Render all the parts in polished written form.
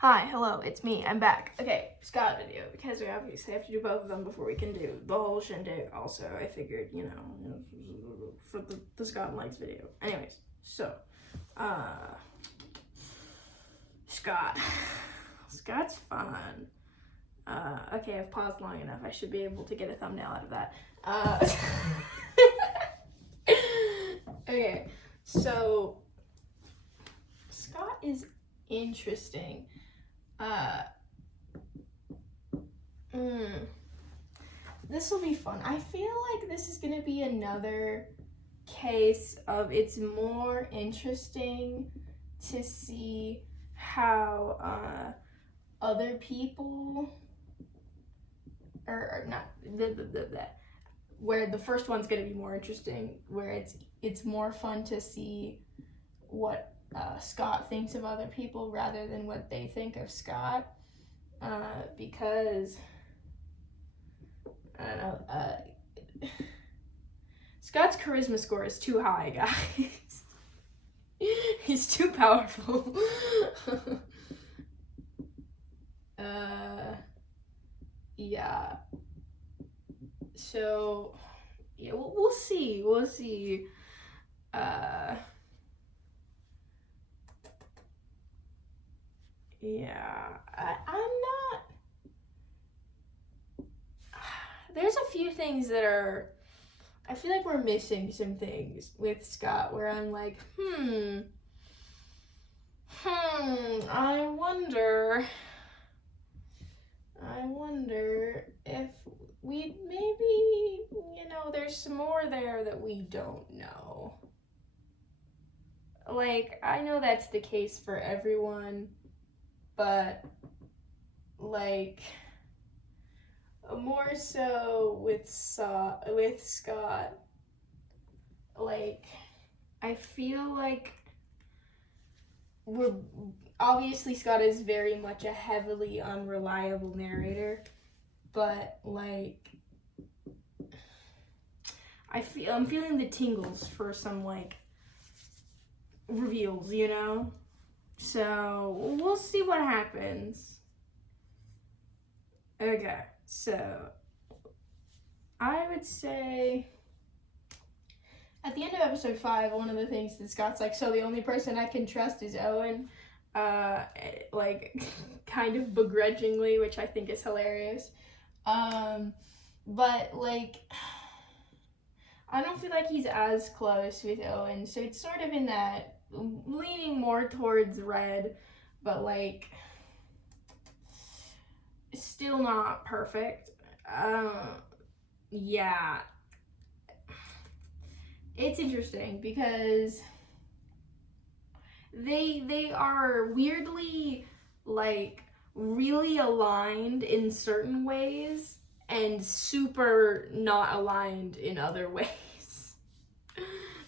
Hi, hello, it's me, I'm back. Okay, Scott video, because we obviously have to do both of them before we can do the whole shindig. Also, I figured, for the Scott and Likes video. Anyways, so, Scott. Scott's fun. Okay, I've paused long enough. I should be able to get a thumbnail out of that. Okay, so, Scott is interesting. This will be fun. I feel like this is gonna be another case of it's more interesting to see how other people or not where the first one's gonna be more interesting, where it's more fun to see what Scott thinks of other people rather than what they think of Scott, because I don't know, Scott's charisma score is too high, guys. He's too powerful. Yeah. So, yeah, we'll see. We'll see. Yeah, I'm not. There's a few things that are. I feel like we're missing some things with Scott where I'm like, I wonder if we maybe, there's some more there that we don't know. Like, I know that's the case for everyone, but, like, more so with Scott, like, I feel like obviously Scott is very much a heavily unreliable narrator, but, like, I'm feeling the tingles for some, like, reveals, So, we'll see what happens. Okay, so, I would say at the end of episode 5, one of the things that Scott's like, so the only person I can trust is Owen, like, kind of begrudgingly, which I think is hilarious. But, like, I don't feel like he's as close with Owen, so it's sort of in that leaning more towards red, but, like, still not perfect. Yeah. It's interesting because they are weirdly, like, really aligned in certain ways and super not aligned in other ways.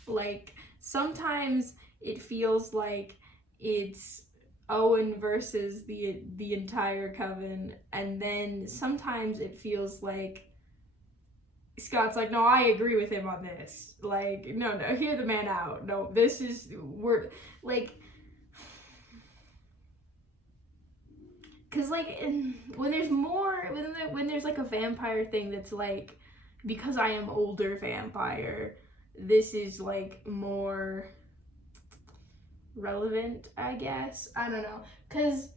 Like, sometimes it feels like it's Owen versus the entire coven, and then sometimes it feels like Scott's like, no, I agree with him on this. Like, no, hear the man out. No, we're, like, because, like, when there's, like, a vampire thing that's, like, because I am older vampire, this is, like, more relevant, I guess. I don't know. Because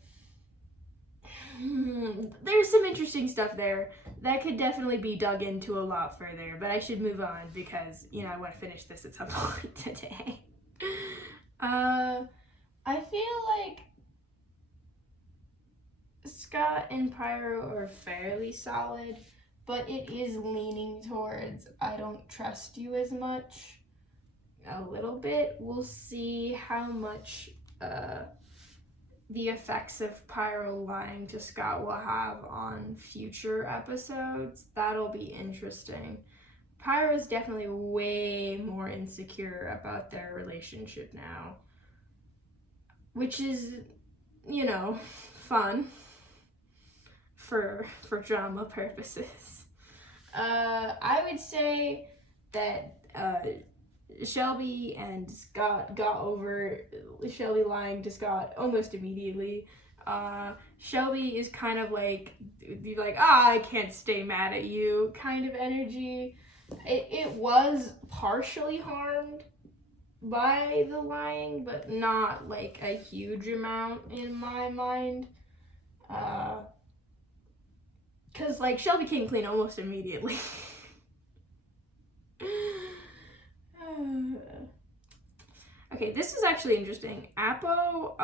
there's some interesting stuff there that could definitely be dug into a lot further, but I should move on because, I want to finish this at some point today. I feel like Scott and Pyro are fairly solid, but it is leaning towards I don't trust you as much a little bit. We'll see how much the effects of Pyro lying to Scott will have on future episodes. That'll be interesting. Pyro is definitely way more insecure about their relationship now, which is, fun for drama purposes. I would say that Shelby and Scott got over Shelby lying to Scott almost immediately. Shelby is kind of like, I can't stay mad at you kind of energy. It was partially harmed by the lying, but not like a huge amount in my mind. Because like Shelby came clean almost immediately. Okay, this is actually interesting. Apo,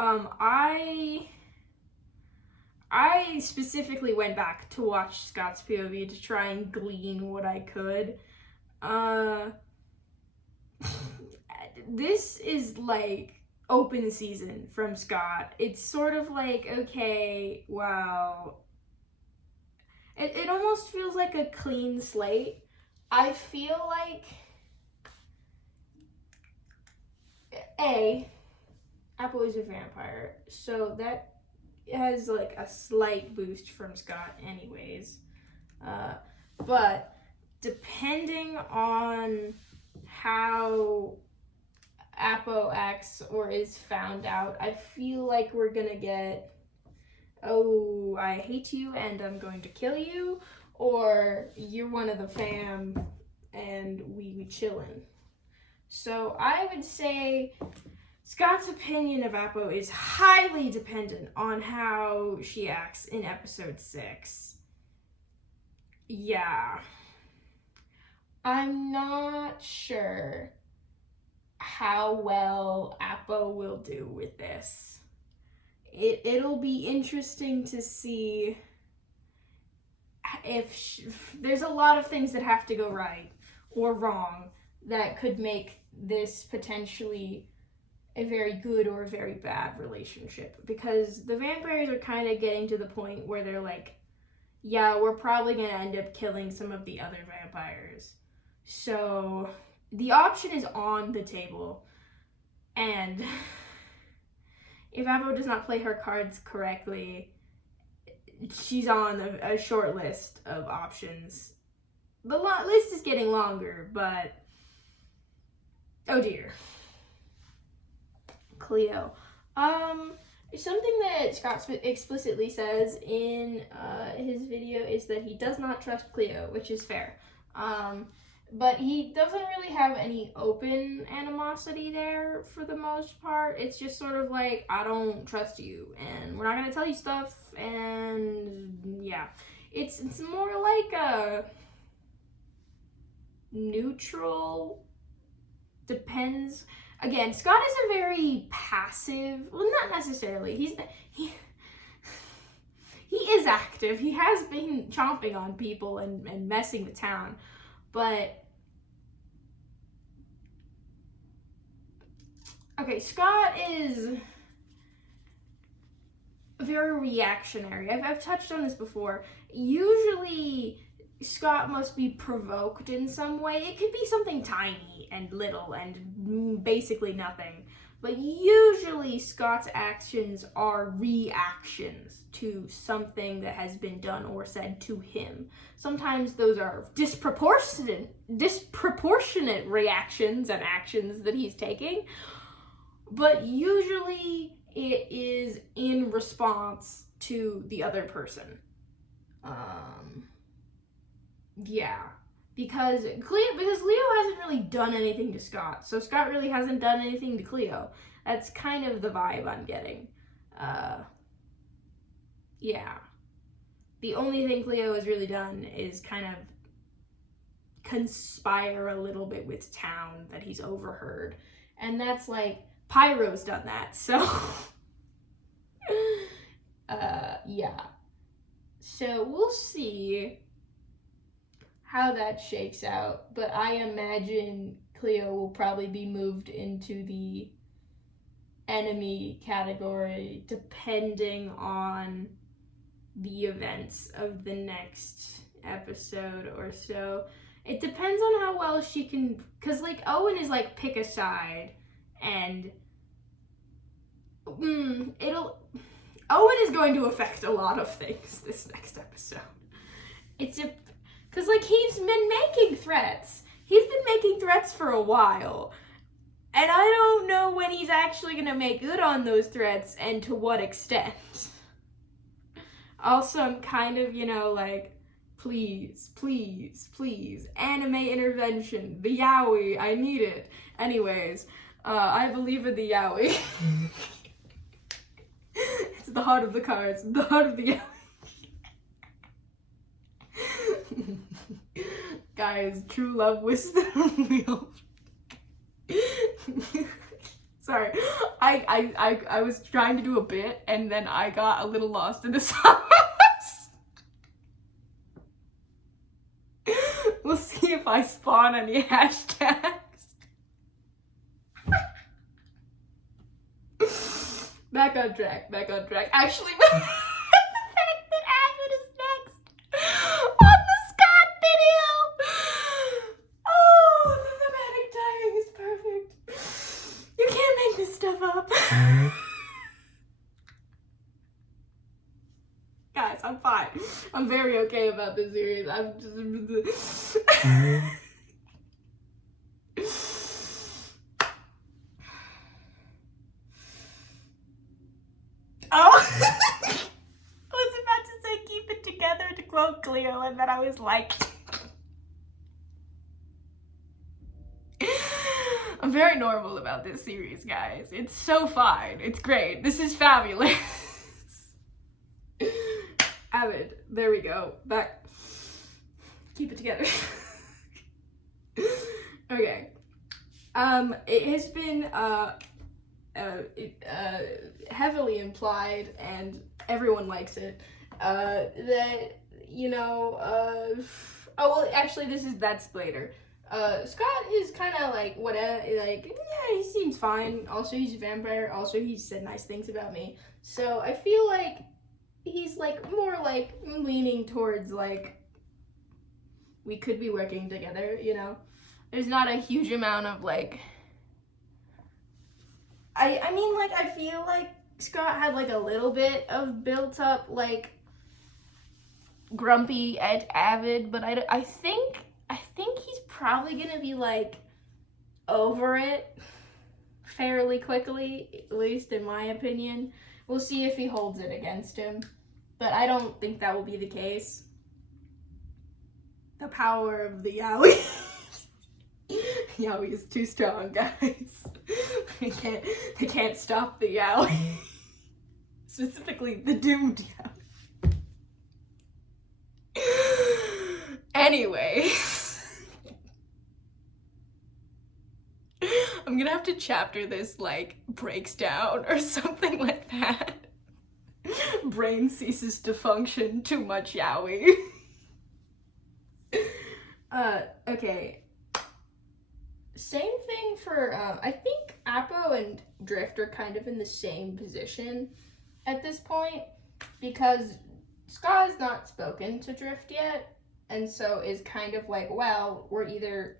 I specifically went back to watch Scott's POV to try and glean what I could. This is like open season from Scott. It's sort of like, okay, wow. It almost feels like a clean slate. I feel like Apple is a vampire, so that has like a slight boost from Scott anyways. But depending on how Apo acts or is found out, I feel like we're gonna get, oh, I hate you and I'm going to kill you, or you're one of the fam and we chillin'. So I would say Scott's opinion of Apo is highly dependent on how she acts in episode 6. Yeah. I'm not sure how well Apo will do with this. It'll be interesting to see if there's a lot of things that have to go right or wrong that could make this potentially a very good or a very bad relationship, because the vampires are kind of getting to the point where they're like, yeah, we're probably going to end up killing some of the other vampires. So the option is on the table, and if Apo does not play her cards correctly, she's on a short list of options. The list is getting longer, but oh dear. Cleo. Something that Scott explicitly says in his video is that he does not trust Cleo, which is fair. But he doesn't really have any open animosity there for the most part. It's just sort of like, I don't trust you, and we're not gonna tell you stuff, and yeah. It's more like a neutral, depends. Again, Scott is a very passive, well, not necessarily. He is active. He has been chomping on people and messing with town. But okay, Scott is very reactionary. I've touched on this before. Usually Scott must be provoked in some way. It could be something tiny and little and basically nothing. But usually Scott's actions are reactions to something that has been done or said to him. Sometimes those are disproportionate reactions and actions that he's taking. But usually it is in response to the other person. Yeah. Because Leo hasn't really done anything to Scott, so Scott really hasn't done anything to Cleo. That's kind of the vibe I'm getting. Yeah. The only thing Cleo has really done is kind of conspire a little bit with town that he's overheard. And that's like, Pyro's done that, so... yeah. So we'll see how that shakes out, but I imagine Cleo will probably be moved into the enemy category depending on the events of the next episode or so. It depends on how well she can, because like Owen is like pick a side, and Owen is going to affect a lot of things this next episode. Because, like, he's been making threats. He's been making threats for a while. And I don't know when he's actually going to make good on those threats and to what extent. Also, I'm kind of, like, please, please, please, anime intervention, the yaoi, I need it. Anyways, I believe in the yaoi. It's the heart of the cards, the heart of the yaoi. Guys, true love wisdom wheel. Sorry, I was trying to do a bit and then I got a little lost in the sauce. We'll see if I spawn any hashtags. Back on track. Actually, the fact that Avid is next on the Scott video. Oh, the thematic timing is perfect. You can't make this stuff up. Guys, I'm fine. I'm very okay about this series. I'm just... Oh! I was about to say keep it together to quote Cleo, and then I was like... I'm very normal about this series, guys. It's so fine. It's great. This is fabulous. Avid. There we go. Back. Keep it together. Okay. It has been heavily implied, and everyone likes it, that, oh, well, actually, that's later. Scott is kind of like, yeah, he seems fine. Also, he's a vampire. Also, he's said nice things about me. So, I feel like he's, like, more, like, leaning towards, like, we could be working together, There's not a huge amount of, like... I mean, like, I feel like Scott had, like, a little bit of built up, like, grumpy at Avid, but I think he's probably gonna be, like, over it fairly quickly, at least in my opinion. We'll see if he holds it against him, but I don't think that will be the case. The power of the yaoi. Yaoi is too strong, guys. They can't stop the yaoi. Specifically, the doomed yaoi. Anyways. I'm gonna have to chapter this, like, breaks down or something like that. Brain ceases to function, too much yaoi. Okay. Same thing for, I think Appo and Drift are kind of in the same position at this point, because Ska has not spoken to Drift yet, and so is kind of like, well, we're either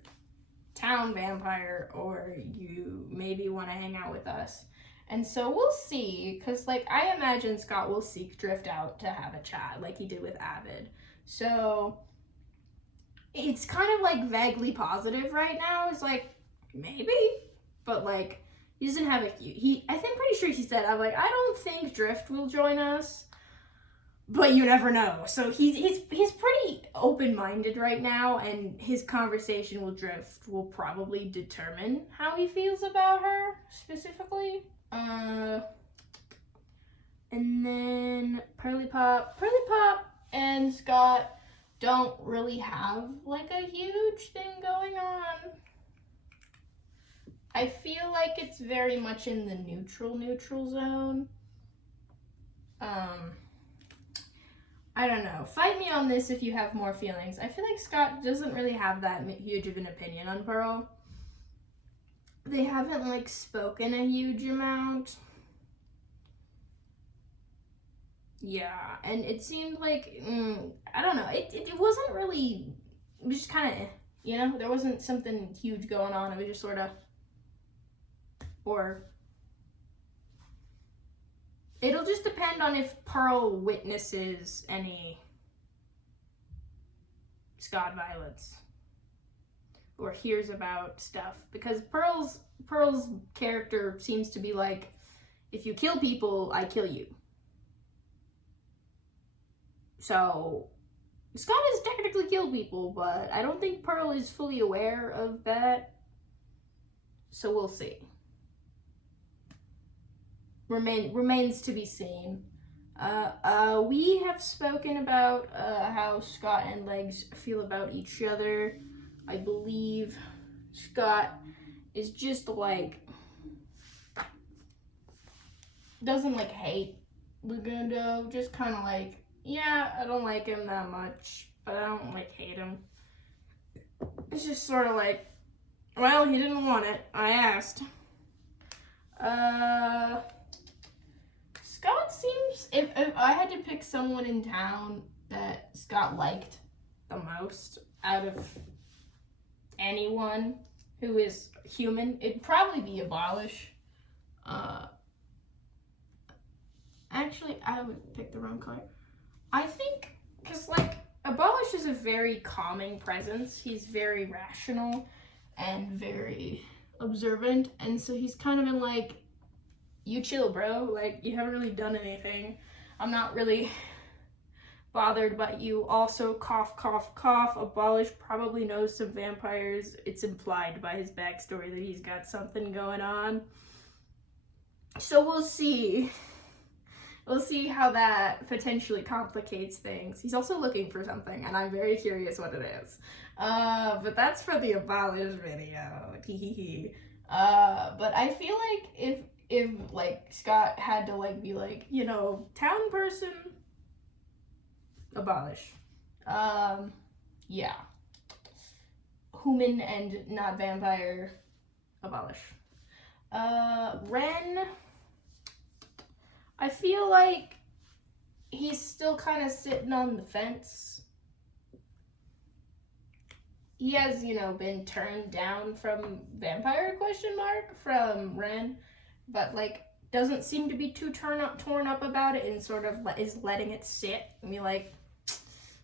town vampire or you maybe want to hang out with us. And so we'll see, because, like, I imagine Scott will seek Drift out to have a chat, like he did with Avid. So it's kind of, like, vaguely positive right now. It's like, maybe, but, like, he doesn't have a I'm pretty sure he said, I'm like, I don't think Drift will join us, but you never know. So he's pretty open-minded right now, and his conversation with Drift will probably determine how he feels about her specifically. And then Pearly Pop and Scott don't really have, like, a huge thing going on. I feel like it's very much in the neutral zone. I don't know. Fight me on this if you have more feelings. I feel like Scott doesn't really have that huge of an opinion on Pearl. They haven't, like, spoken a huge amount. Yeah, and it seemed like, I don't know, it wasn't really, it was just kind of, there wasn't something huge going on. It was just sort of, or it'll just depend on if Pearl witnesses any Scott violence or hears about stuff, because Pearl's character seems to be like, if you kill people, I kill you. So Scott has technically killed people, but I don't think Pearl is fully aware of that. So we'll see. Remains to be seen. We have spoken about how Scott and Legs feel about each other. I believe Scott is just like, doesn't like hate Lugundo, just kind of like, yeah, I don't like him that much, but I don't like hate him. It's just sort of like, well, he didn't want it. I asked. Scott seems, if I had to pick someone in town that Scott liked the most out of anyone who is human, it'd probably be Abolish. Actually, I would pick the wrong color. I think, because, like, Abolish is a very calming presence. He's very rational and very observant, and so he's kind of been like, you chill, bro. Like, you haven't really done anything. I'm not really bothered by you. Also, cough, cough, cough. Abolish probably knows some vampires. It's implied by his backstory that he's got something going on. So we'll see. We'll see how that potentially complicates things. He's also looking for something, and I'm very curious what it is. But that's for the Abolish video. But I feel like if like Scott had to like be like, you know, town person, Abolish. Yeah. Human and not vampire, Abolish. Ren, I feel like he's still kind of sitting on the fence. He has, you know, been turned down from vampire from Ren, but like doesn't seem to be too torn up about it, and sort of is letting it sit and be like,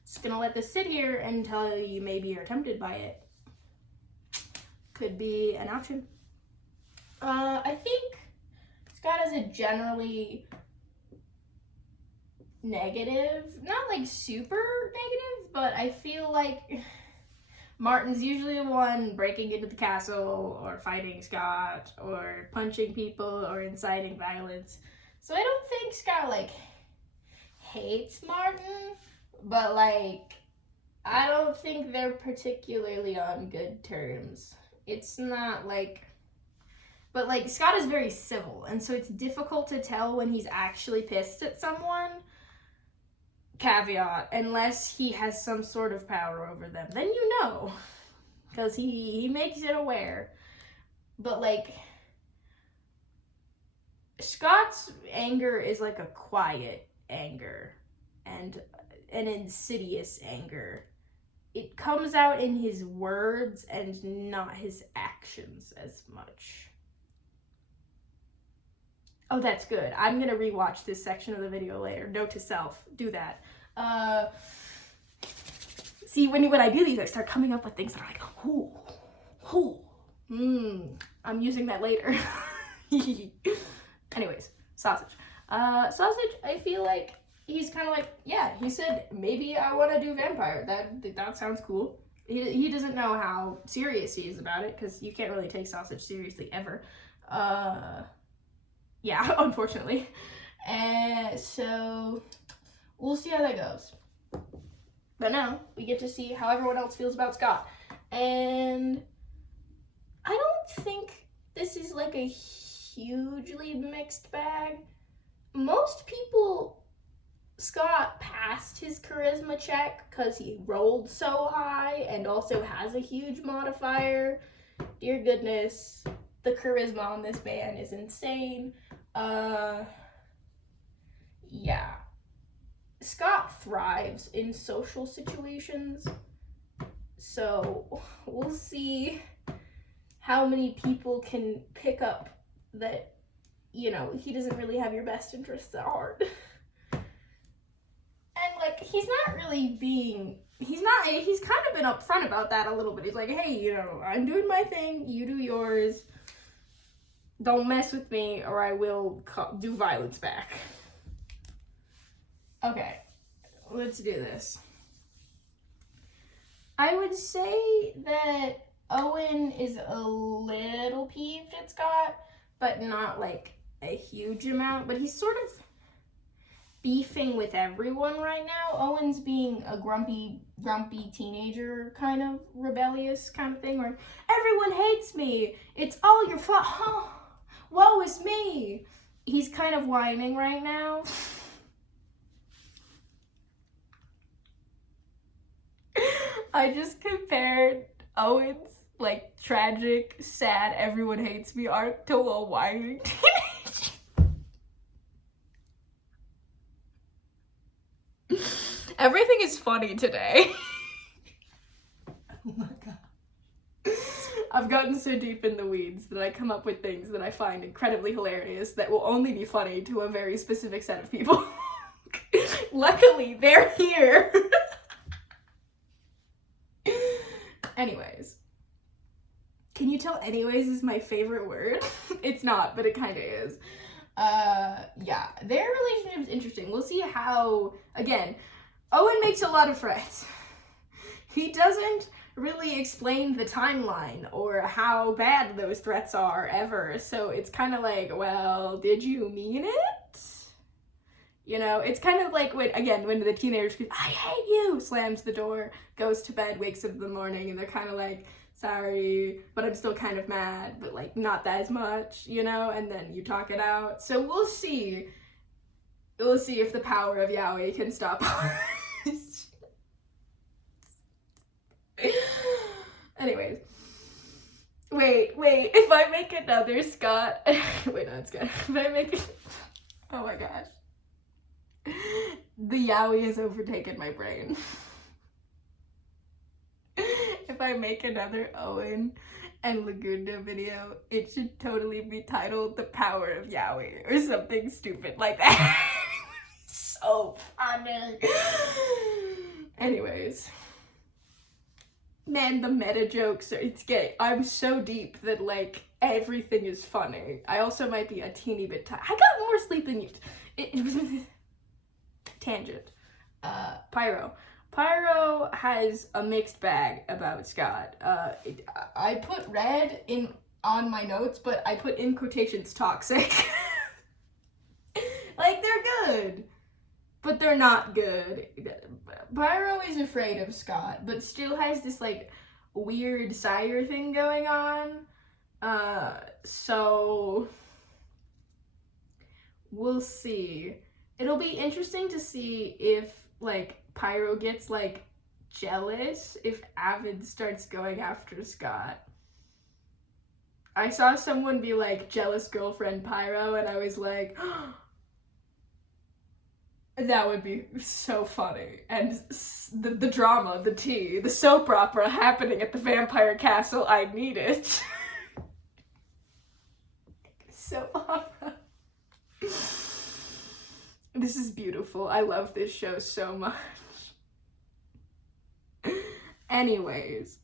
just gonna let this sit here until you maybe are tempted by it. Could be an option. I think Scott is a generally negative, not like super negative, but I feel like Martin's usually the one breaking into the castle or fighting Scott or punching people or inciting violence. So I don't think Scott like hates Martin, but like I don't think they're particularly on good terms. It's not like, but like Scott is very civil, and so it's difficult to tell when he's actually pissed at someone. Caveat, unless he has some sort of power over them, then you know, because he makes it aware. But like Scott's anger is like a quiet anger and an insidious anger. It comes out in his words and not his actions as much. Oh, that's good. I'm gonna rewatch this section of the video later. Note to self, do that. See, when I do these, I start coming up with things that are like, I'm using that later. Anyways, Sausage. Sausage, I feel like he's kind of like, yeah, he said, maybe I want to do vampire. That sounds cool. He doesn't know how serious he is about it, because you can't really take Sausage seriously ever. Yeah, unfortunately. And so we'll see how that goes. But now we get to see how everyone else feels about Scott. And I don't think this is like a hugely mixed bag. Most people, Scott passed his charisma check because he rolled so high and also has a huge modifier. Dear goodness, the charisma on this man is insane. Yeah. Scott thrives in social situations, so we'll see how many people can pick up that, you know, he doesn't really have your best interests at heart. And like, he's kind of been upfront about that a little bit. He's like, hey, you know, I'm doing my thing, you do yours. Don't mess with me or I will do violence back. Okay, let's do this. I would say that Owen is a little peeved at Scott, but not like a huge amount. But he's sort of beefing with everyone right now. Owen's being a grumpy teenager, kind of rebellious kind of thing, where everyone hates me. It's all your fault. Huh? Woe is me. He's kind of whining right now. I just compared Owen's like tragic, sad, everyone hates me arc to a whining teenager. Everything is funny today. Oh my god. I've gotten so deep in the weeds that I come up with things that I find incredibly hilarious that will only be funny to a very specific set of people. Luckily, they're here. Anyways. Can you tell anyways is my favorite word? It's not, but it kind of is. Yeah, their relationship is interesting. We'll see how, again, Owen makes a lot of threats. He doesn't really explain the timeline or how bad those threats are ever. So it's kind of like, well, did you mean it? You know, it's kind of like when the teenager screams, I hate you, slams the door, goes to bed, wakes up in the morning, and they're kind of like, sorry, but I'm still kind of mad, but like not that as much, you know, and then you talk it out. So we'll see. We'll see if the power of Yahweh can stop us. Anyways. Wait, if I make another Scott, wait, no, it's good. If I make, oh my gosh. The Yahweh has overtaken my brain. If I make another Owen and Lagunda video, it should totally be titled The Power of Yahweh or something stupid like that. So funny. Anyways. Man, the meta jokes are, it's gay. I'm so deep that like everything is funny. I also might be a teeny bit tired. I got more sleep than you. It was tangent. Pyro has a mixed bag about Scott. I put red on my notes, but I put in quotations toxic. Like, they're good, but they're not good. Pyro is afraid of Scott, but still has this like weird sire thing going on. So we'll see. It'll be interesting to see if like Pyro gets like jealous if Avid starts going after Scott. I saw someone be like, jealous girlfriend Pyro, and I was like, oh, that would be so funny. And the drama, the tea, the soap opera happening at the vampire castle, I need it. Soap opera. This is beautiful. I love this show so much. Anyways,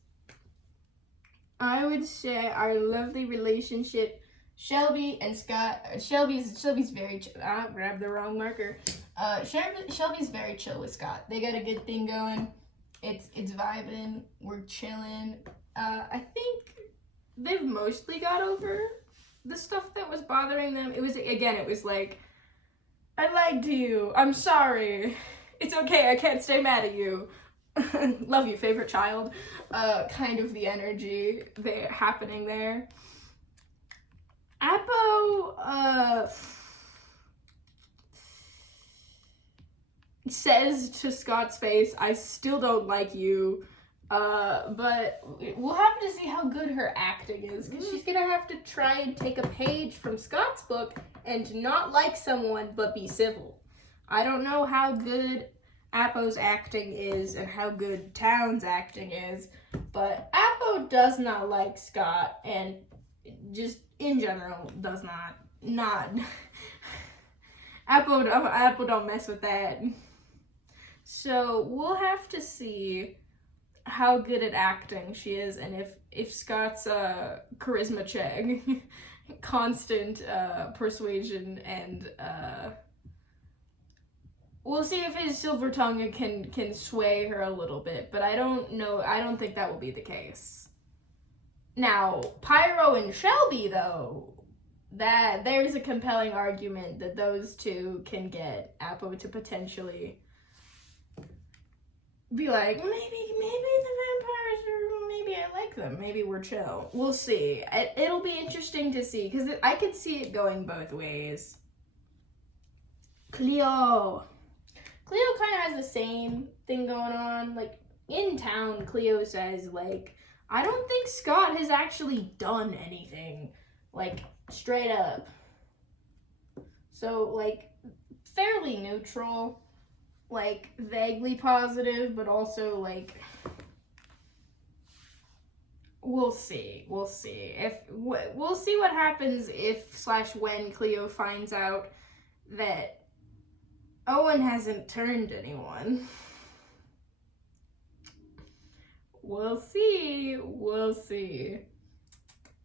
I would say our lovely relationship, Shelby and Scott. Shelby's very chill. I grabbed the wrong marker. Shelby's very chill with Scott. They got a good thing going. It's vibing. We're chilling. I think they've mostly got over the stuff that was bothering them. It was like, I lied to you. I'm sorry. It's okay. I can't stay mad at you. Love you, favorite child. Kind of the energy happening there. Appo, says to Scott's face, I still don't like you. But we'll have to see how good her acting is, because she's gonna have to try and take a page from Scott's book and not like someone but be civil. I don't know how good Appo's acting is and how good Town's acting is, but Appo does not like Scott, and just in general does not. Appo don't mess with that. So we'll have to see how good at acting she is, and if Scott's charisma check, constant persuasion and we'll see if his silver tongue can sway her a little bit, but I don't know. I don't think that will be the case. Now, Pyro and Shelby, though, that there's a compelling argument that those two can get Appo to potentially be like, maybe the vampires are, maybe I like them, maybe we're chill. We'll see. It'll be interesting to see, because I could see it going both ways. Cleo kind of has the same thing going on. Like, in town, Cleo says, like, I don't think Scott has actually done anything, like, straight up. So, like, fairly neutral, like, vaguely positive, but also, like, we'll see. We'll see what happens if/when Cleo finds out that Owen hasn't turned anyone. We'll see.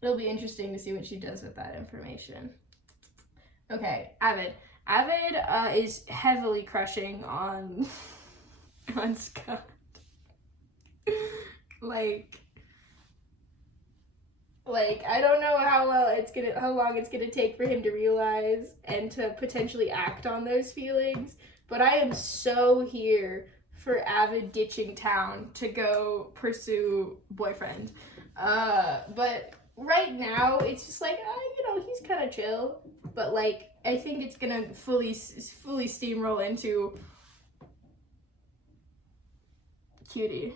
It'll be interesting to see what she does with that information. Okay, Avid. Avid is heavily crushing on Scott. like I don't know how long it's gonna take for him to realize and to potentially act on those feelings. But I am so here for Avid ditching town to go pursue boyfriend. But right now it's just like, he's kind of chill. But like, I think it's gonna fully steamroll into cutie.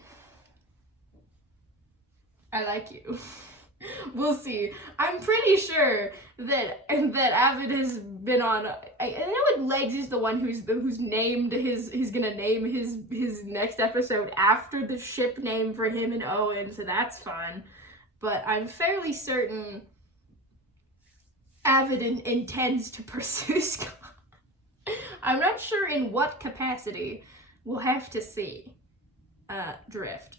I like you. We'll see. I'm pretty sure that Avid has been on. I know Legs is the one who's named he's gonna name his next episode after the ship name for him and Owen, so that's fun. But I'm fairly certain Avid intends to pursue Scott. I'm not sure in what capacity. We'll have to see. Drift.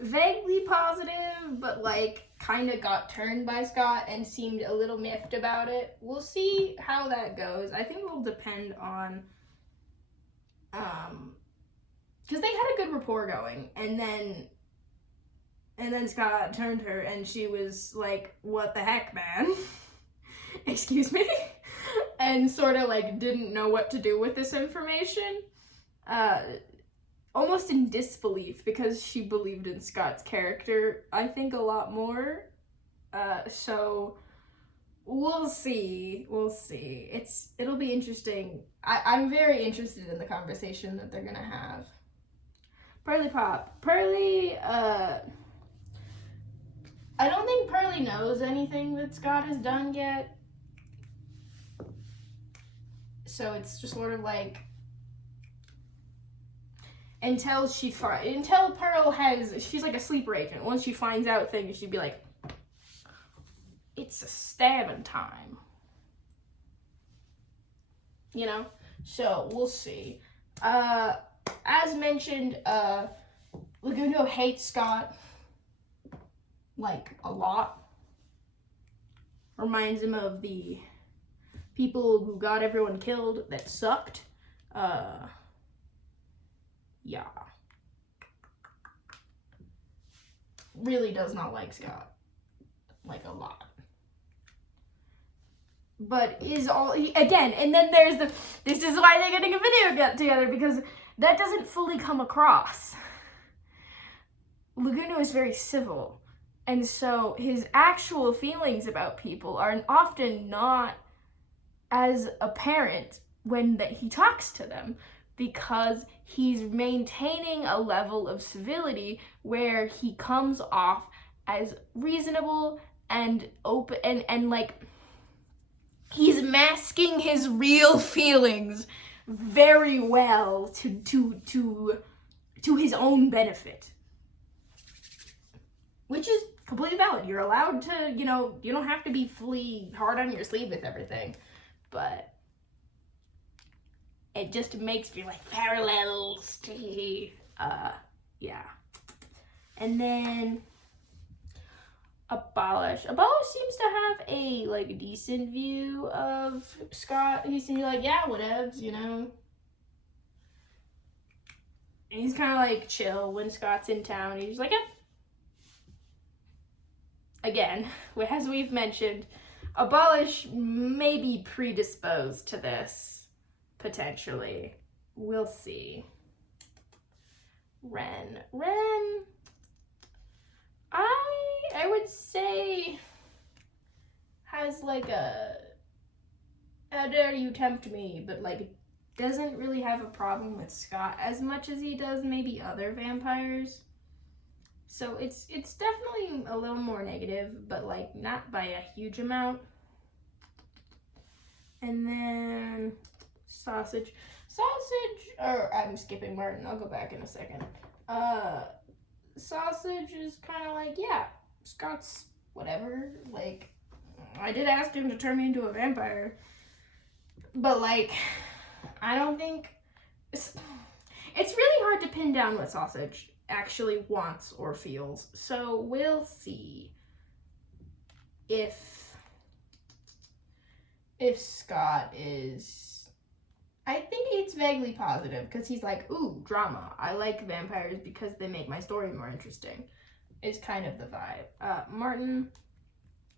Vaguely positive, but like kind of got turned by Scott and seemed a little miffed about it. We'll see how that goes. I think it will depend on because they had a good rapport going, and then Scott turned her and she was like, what the heck, man? Excuse me? And sort of like didn't know what to do with this information. Almost in disbelief, because she believed in Scott's character, I think, a lot more. So we'll see. It'll be interesting. I'm very interested in the conversation that they're gonna have. Pearly Pop. Pearly, I don't think Pearly knows anything that Scott has done yet. So it's just sort of like, until Pearl she's like a sleeper agent. Once she finds out things, she'd be like, it's a stabbing time. So we'll see. As mentioned, Laguno hates Scott, like, a lot. Reminds him of the people who got everyone killed that sucked. Yeah. Really does not like Scott. Like, a lot. But again, and then this is why they're getting a video together, because that doesn't fully come across. Laguno is very civil, and so his actual feelings about people are often not as apparent when he talks to them, because he's maintaining a level of civility where he comes off as reasonable and open and like he's masking his real feelings very well to his own benefit, which is completely valid. You're allowed to, you don't have to be fully hard on your sleeve with everything, but it just makes me like parallels to, yeah. And then Abolish. Abolish seems to have a, like, decent view of Scott. He seems to be like, yeah, whatevs, you know? And he's kind of, like, chill when Scott's in town. He's like, yep. Again, as we've mentioned, Abolish may be predisposed to this, potentially. We'll see. Ren, I would say has like a how dare you tempt me, but like doesn't really have a problem with Scott as much as he does maybe other vampires. So it's definitely a little more negative, but like not by a huge amount. And then Sausage, or I'm skipping Martin, I'll go back in a second. Sausage is kind of like, yeah, Scott's whatever. Like, I did ask him to turn me into a vampire, but like, I don't think it's really hard to pin down what Sausage actually wants or feels. So we'll see if Scott is. I think it's vaguely positive because he's like, ooh, drama. I like vampires because they make my story more interesting. Is kind of the vibe. Martin,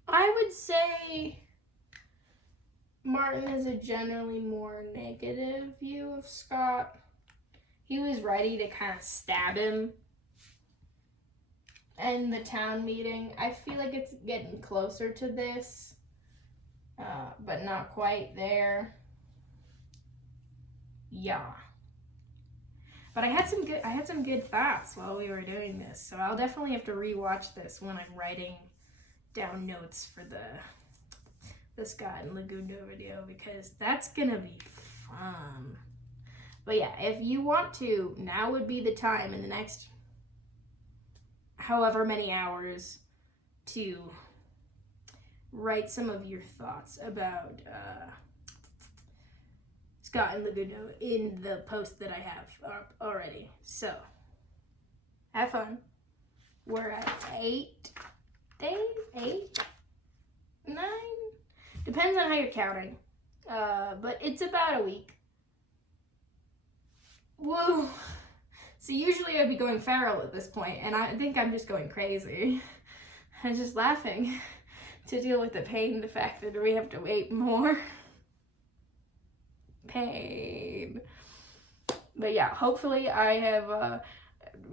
I would say Martin has a generally more negative view of Scott. He was ready to kind of stab him in the town meeting. I feel like it's getting closer to this, but not quite there. Yeah. But I had some good thoughts while we were doing this, so I'll definitely have to rewatch this when I'm writing down notes for the Scott and Lagundo video, because that's gonna be fun. But yeah, if you want to, now would be the time in the next however many hours to write some of your thoughts about Scott and Lagundo in the post that I have up already. So, have fun. We're at 8 days? 8? 9? Depends on how you're counting. But it's about a week. Whoa. So usually I'd be going feral at this point, and I think I'm just going crazy. I'm just laughing to deal with the pain, the fact that we have to wait more. Pain. But yeah, hopefully I have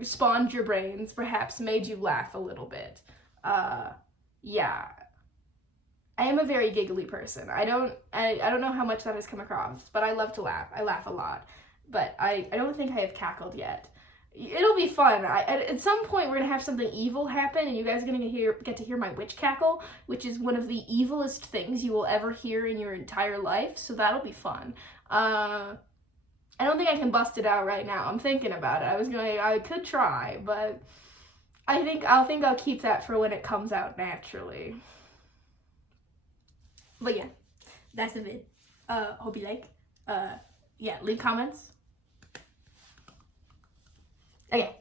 spawned your brains, perhaps made you laugh a little bit. Yeah, I am a very giggly person. I don't know how much that has come across, but I love to laugh. I laugh a lot, but I don't think I have cackled yet. It'll be fun. At some point, we're gonna have something evil happen, and you guys are gonna get to hear my witch cackle, which is one of the evilest things you will ever hear in your entire life. So that'll be fun. I don't think I can bust it out right now. I'm thinking about it. I could try, but I think I'll keep that for when it comes out naturally. But yeah, that's the vid. Hope you like. Yeah, leave comments. Okay.